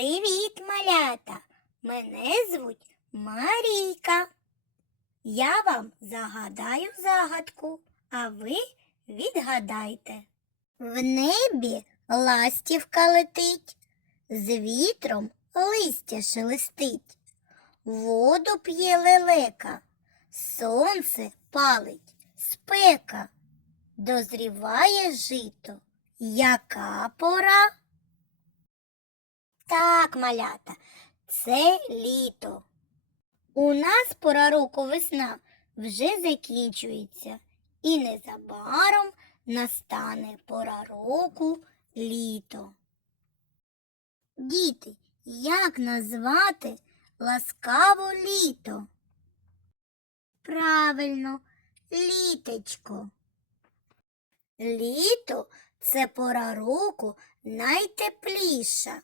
Привіт, малята! Мене звуть Марійка. Я вам загадаю загадку, а ви відгадайте. В небі ластівка летить, з вітром листя шелестить, воду п'є лелека, сонце палить, спека, дозріває жито. Яка пора? Так, малята, це літо. У нас пора року весна вже закінчується, і незабаром настане пора року літо. Діти, як назвати ласкаво літо? Правильно, літечко. Літо це пора року найтепліша.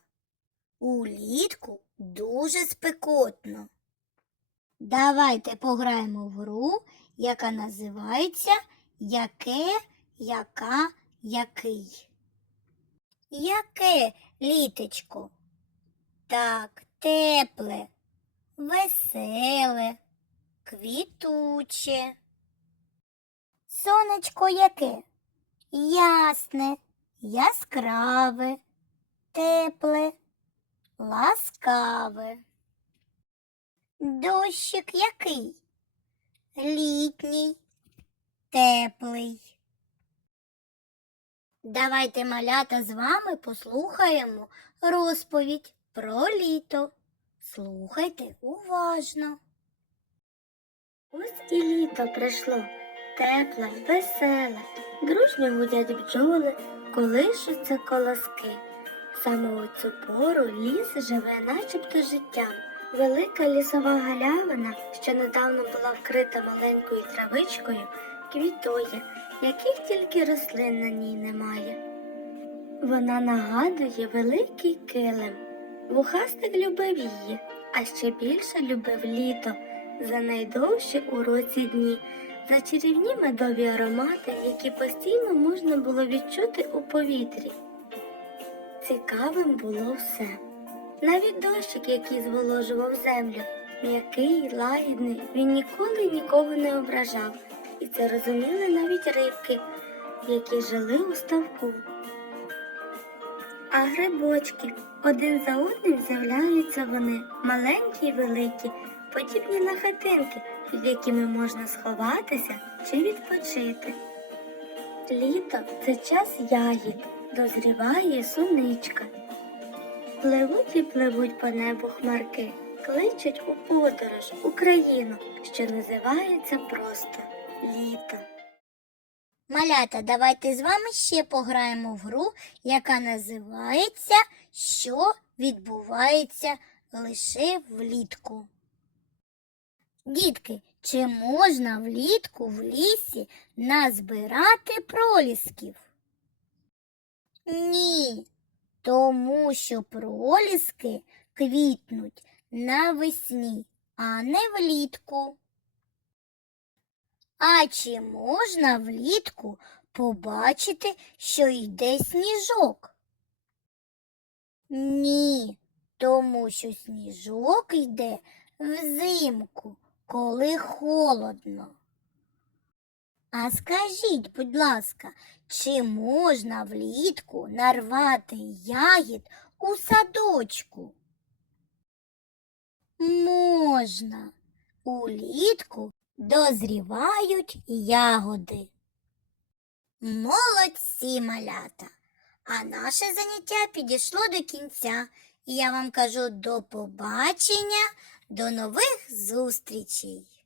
Улітку дуже спекотно. Давайте пограємо в гру, яка називається Яке, яка, який. Яке літечко? Так, тепле, веселе, квітуче. Сонечко яке? Ясне, яскраве, тепле, ласкаве. Дощик який? Літній, теплий. Давайте малята з вами послухаємо розповідь про літо. Слухайте уважно. Ось і літо прийшло, тепле, веселе, дружньо гудять бджоли, колишуться колоски. Саме у цю пору ліс живе начебто життям. Велика лісова галявина, що недавно була вкрита маленькою травичкою, квітує, яких тільки рослин на ній немає. Вона нагадує великий килим. Вухастик любив її, а ще більше любив літо за найдовші у році дні, за чарівні медові аромати, які постійно можна було відчути у повітрі. Цікавим було все. Навіть дощик, який зволожував землю, м'який, лагідний, він ніколи нікого не ображав, і це розуміли навіть рибки, які жили у ставку. А грибочки один за одним з'являються вони, маленькі й великі, подібні на хатинки, під якими можна сховатися чи відпочити. Літо це час ягід, дозріває суничка. Пливуть і пливуть по небу хмарки, кличуть у подорож Україну, що називається просто літо. Малята, давайте з вами ще пограємо в гру, яка називається Що відбувається лише влітку. Дітки, чи можна влітку в лісі назбирати пролісків? Ні, тому що проліски квітнуть навесні, а не влітку. А чи можна влітку побачити, що йде сніжок? Ні, тому що сніжок йде взимку, коли холодно. А скажіть, будь ласка, чи можна влітку нарвати ягід у садочку? Можна. Улітку дозрівають ягоди. Молодці малята! А наше заняття підійшло до кінця, і я вам кажу до побачення, до нових зустрічей!